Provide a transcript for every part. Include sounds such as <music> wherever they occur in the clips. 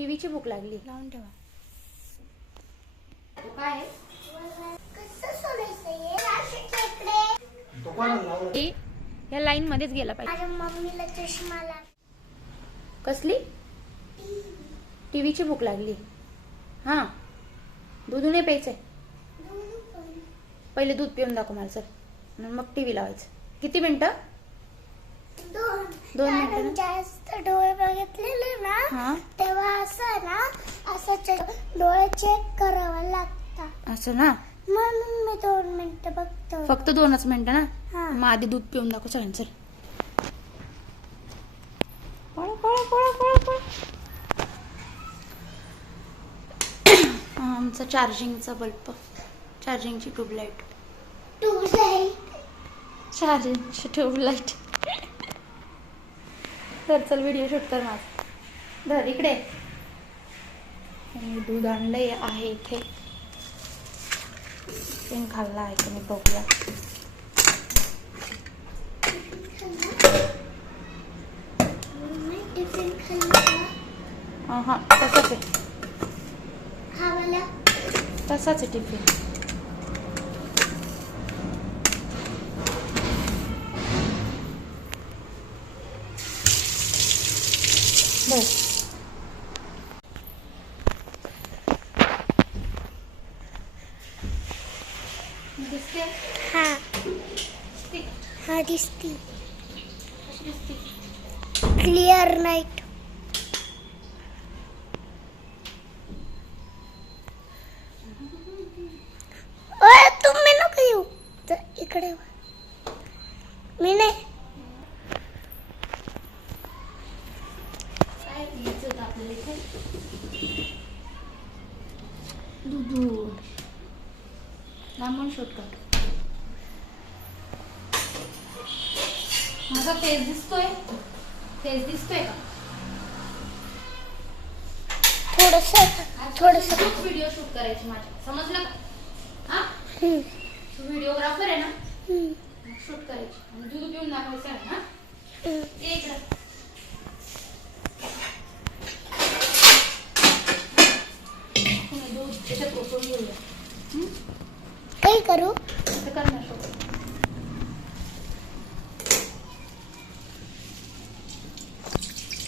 टीव्हीची भूक लागली. लावून ठेवा. काय? या लाईन मध्येच गेला पाहिजे. मम्मीला चष्मा लाग कसली? टीव्हीची भूक लागली. हां. दूध नाही प्यायचंय पहिले दूध पिऊन दाखव मला सर मग टी व्ही लावायचं. किती मिनटं? दोन. मिनिटं? जास्त डोळे बघितलेले ना तेव्हा असं ना असं डोळे चेक करावं लागतात. असं ना? म्हणून मी दोन मिनिटं बघतो. फक्त दोनच मिनटं ना? हा. मग आधी दूध पिऊन दाखव. हा, आमचा चार्जिंगचा बल्ब. चार्जिंगची ट्यूबलाईट. टू लाइट चार्जिंगची ट्यूबलाईट. तर चल व्हिडिओ शूट कर माझा. धर इकडे. दूध आणलंय आहे इथे. पेन खाल्ला आहे नाही बघूया. हा तसाच आहे. हा तसाच आहे टिफिन. दिसते. हा हा दिसती. क्लिअर नाईट ओय तुम्ही नको येऊ तर इकडे वा. मी नाही काय घ्यायचं होतं आपल्याला इथे दूध लांबून शूट कर माझा फेस दिसतोय. फेस दिसतोय का? थोडस थोडस. व्हिडिओ शूट करायची माझ्या समजलं का? हा? तू व्हिडिओग्राफर आहे ना? शूट करायची. आणि दूध पिऊन दाखवायचं आहे ना? ये इकडं. दूध त्याच्यात ओतून घेऊया? काही करू?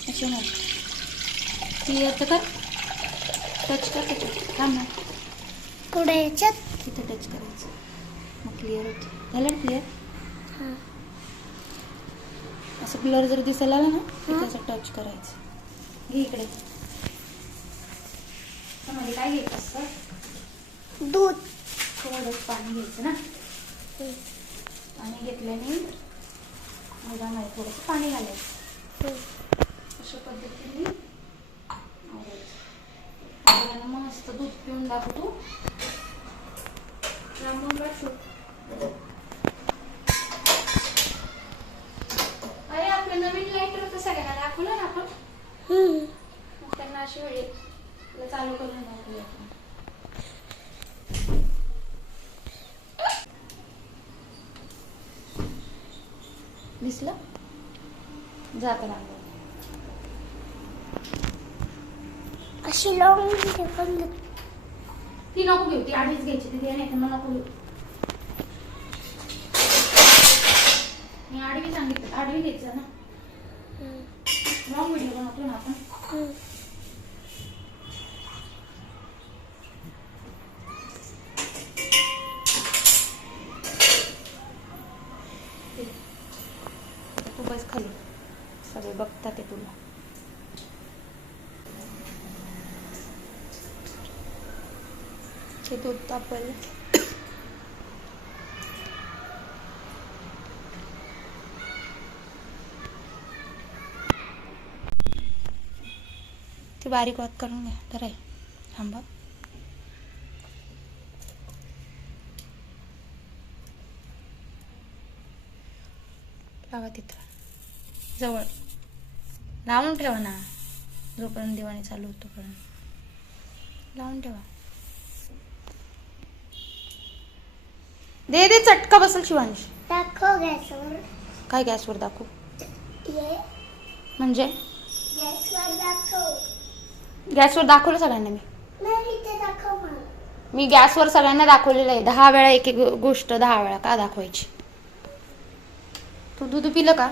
असं असे क्लिअर तर कर. टच कर थांब ना. पुढे याच्यात? तिथं टच करायचं. मग क्लिअर होते. झालं ना क्लिअर. असं ब्लर जर दिसायला आला ना हा. त्याचं टच करायचं. घे इकडे. काय घ्यायचं असतं? दूध. थोडंच पाणी घ्यायचं ना? पाणी घेतल्याने दुधामध्ये थोडंसं पाणी घालायचं. अशा पद्धतीने आपल्याला मस्त दूध पिऊन दाखवतो. लांबून बसू. अरे आपलं नवीन लाईटर तर सगळ्यांना दाखवलं ना आपण? त्यांना अशी वेळी चालू करून दाखवूया दिसलं? जात रांगोळी. अशी घे बंद ती नको घेऊ ती आधीच घ्यायची ती नाही तर मग नको घेऊ. मी आडवी सांगितलं आडवी घ्यायचं ना. लॉंग व्हिडिओ बनवतो ना आपण. बस खाली. सगळे बघतात ते तुला. ते दूध तापवलं ते बारीक वात करून घ्या तर आहे थांबा. लावा तिथं. जवळ. लावून ठेवा ना. जोपर्यंत दिवाणी चालू होतो पर्यंत लावून ठेवा. दे दे चटका बसल शिवांश. दाखव गॅसवर. काय गॅसवर दाखवू? म्हणजे? गॅसवर दाखव. गॅसवर दाखवलं सगळ्यांना मी. मी गॅसवर सगळ्यांना दाखवलेलं आहे. दहा वेळा एक एक गोष्ट दहा वेळा का दाखवायची? तू दूध पिलं का?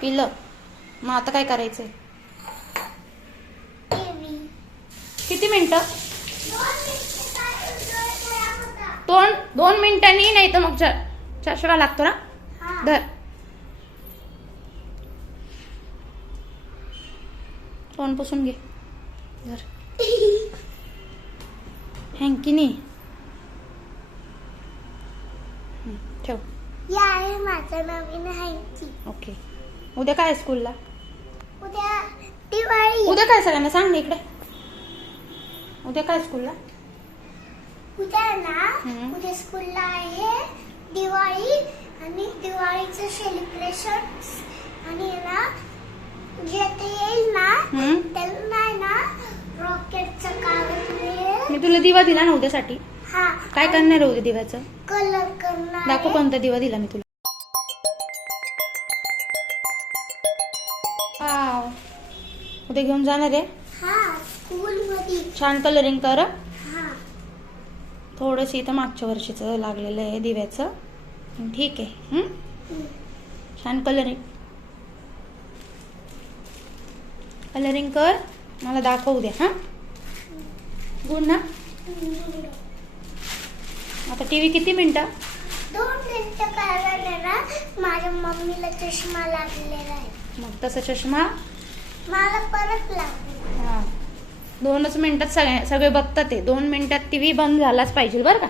पिलं. मग आता काय करायचंय? किती मिनिटं? दोन दोन मिनिटांनी नाही तर मग चष्मा लागतो ना? धर. तोंड पुसून घे. धर. <laughs> हँकीनी ठेव. या आहे माझं नवीन हँकी ओके. उद्या काय आहे स्कूलला? उद्या दिवाळी. उद्या काय सगळ्यांना सांग ना इकडे. उद्या काय स्कूलला? उद्या ना हम्म. उद्या स्कूलला आहे दिवाळी आणि दिवाळीचं सेलिब्रेशन आणि ना जे ते येईल ना हं? त्याला नाही ना रॉकेटचं कागद मिळेल. मी तुला दिवा दिला ना उद्यासाठी. हा. काय करणार आहे उद्या दिव्याचं? कलर करणार दाखव आहे. कोणता दिवा दिला मी तुला. उद्या घेऊन जाणार आहे? हा छान कलरिंग कर. थोडंसं इथं मागच्या वर्षीचं लागलेलं आहे दिव्याचं. ठीक आहे. हं? हम्म. छान कलरिंग कलरिंग कर. मला दाखवू दे. हां? गुड ना. आता टी व्ही किती मिनटं? दोन मिनिटं करायला ना माझ्या मम्मीला चष्मा लागलेला आहे. मग तसा चष्मा? मला परत लागला हां. दोनच मिनिटात सगळे सगळे बघतात ते. दोन मिनिटात टी व्ही बंद झालाच पाहिजे बरं का?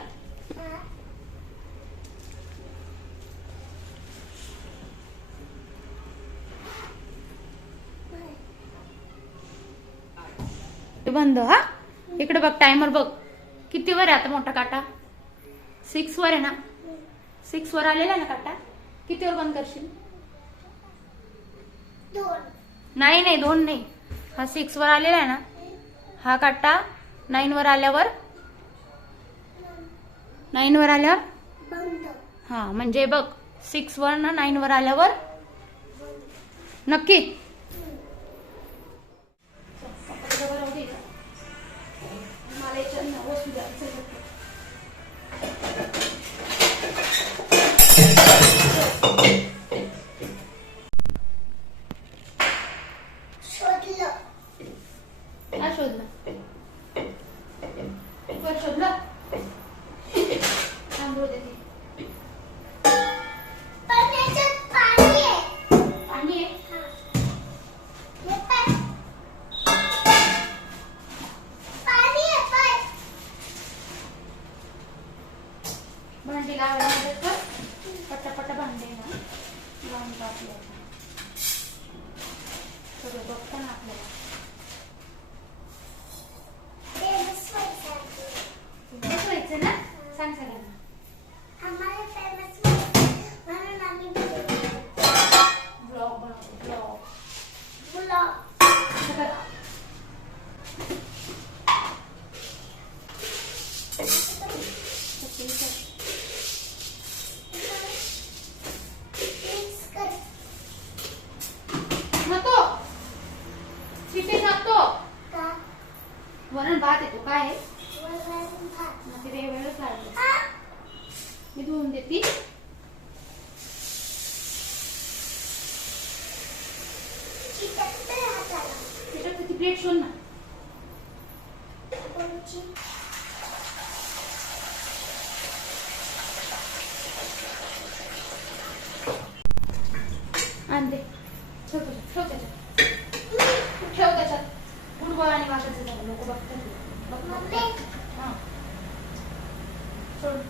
बंद हा? इकडे बघ टायमर बघ. किती वर आहे आता मोठा काटा? सिक्स वर आहे ना? सिक्स वर आलेला आहे ना काटा? किती वर बंद करशील? दोन. नाही नाही दोन नाही. हा सिक्स वर आलेला आहे ना? हा काटा नाईन वर आल्यावर नाईन वर आल्यावर हां हा म्हणजे बघ सिक्स वर ना नाईन वर आल्यावर नक्की. ना सांग सगळ्यांना आम्हाला famous व्हायचं. म्हणून आम्ही video ब्लॉग बनव ब्लॉग vlog. Mix कर. नको तिथे नको का? वरण भात येतो काय आहे वरण भात. मग ते वेगवेगळंच लागलं हा? मी धुवून देते चिकटतंय हाताला. त्याच्यात ती प्लेट शोध ना कोणची? आण दे ठेव त्याच्यात ठेव त्याच्यात ठेव त्याच्यात गुडगोळा आणि वाटायचं झालं लोक बघतात ते. बघ, बघ. मम्मी, हा. सोड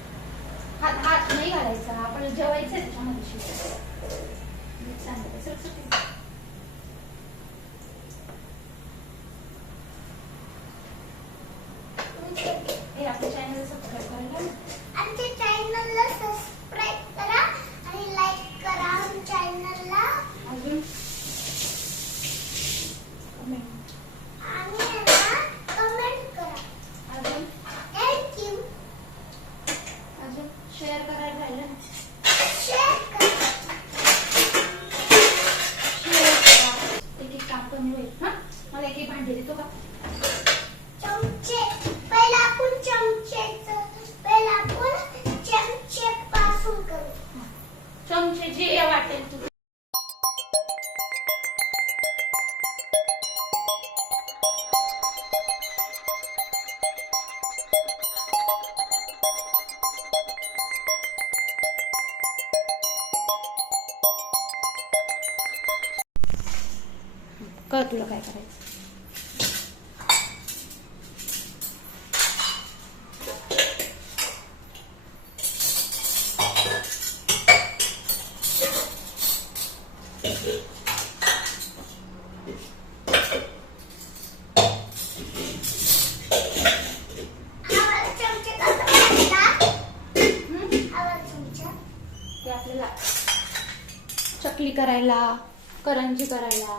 हात हात नाही घालायचा आपण जेवायचं कर तुला काय करायचं. आपल्याला चकली करायला करंजी करायला.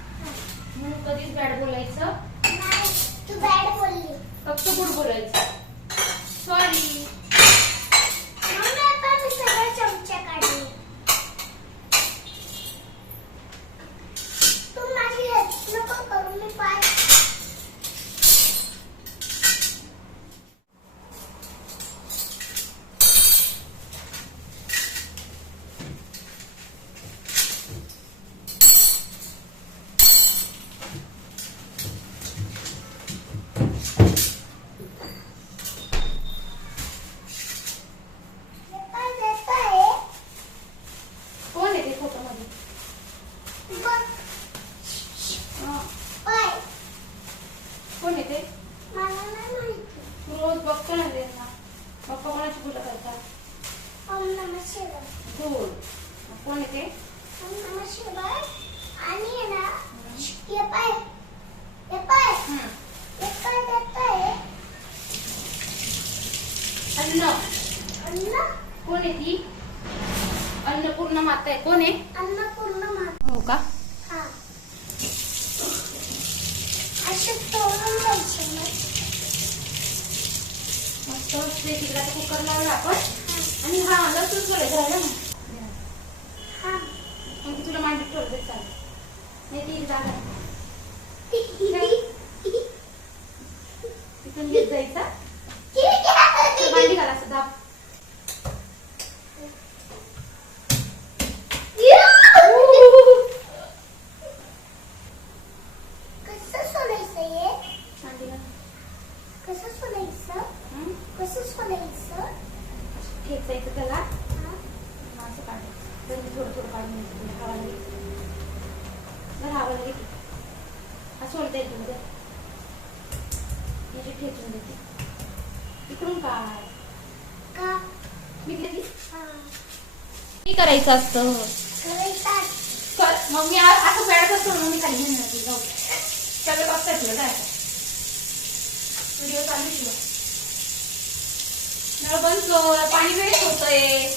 बॅड बोलायचं? फक्त गुड बोलायचं. सॉरी अन्न. कोण आहे ती? अन्नपूर्ण माता आहे. कोण आहे? अन्नपूर्ण माता. हो का? कुकर लावला आपण. आणि हा लसूण सोडायचं आहे ना मग तुला मांडीत ठेवते चालेल. नाही ती जागा <laughs> तिकडून घेत जायचा. भांडी घाला सुद्धा खेचायचं त्याला असं काढायचं थोडं थोडं काढून हवा लागली बरं हवा लागली असं ओलता येईल तुम्हाला ठेचून देते इकडून काय? करायचं असतं. मग मी असं वेळात असतो मग मी खाली घेणार जाऊ त्याला बघता तुला काय व्हिडिओ चालू शिवाय नळ पाणी वेळ होतंय.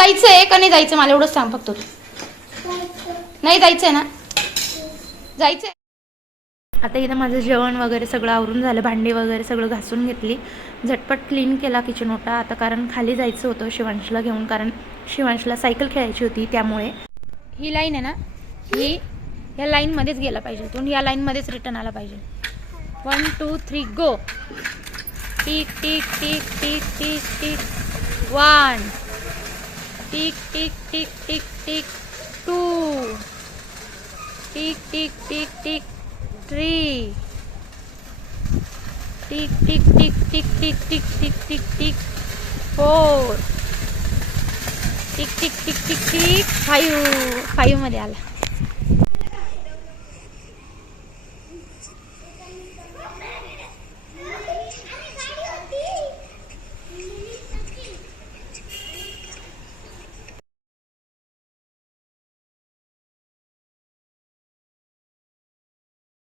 खाली जायचंय का नाही जायचं मला एवढंच सांग फक्त तू. नाही जायचंय ना? जायचंय. आता इथं माझं जेवण वगैरे सगळं आवरून झालं. भांडी वगैरे सगळं घासून घेतली. झटपट क्लीन केला किचन ओटा आता कारण खाली जायचं होतं शिवांशला घेऊन. कारण शिवांशला सायकल खेळायची होती त्यामुळे. ही लाईन आहे ना? ही या लाईनमध्येच गेला पाहिजे तो. या लाईनमध्येच रिटर्न आला पाहिजे. One two three go tick tick tick tick tick tick. One tick tick tick tick tick two tick tick tick tick three tick tick tick tick tick tick tick tick tick four tick tick tick tick tick five फाईव्हमध्ये आला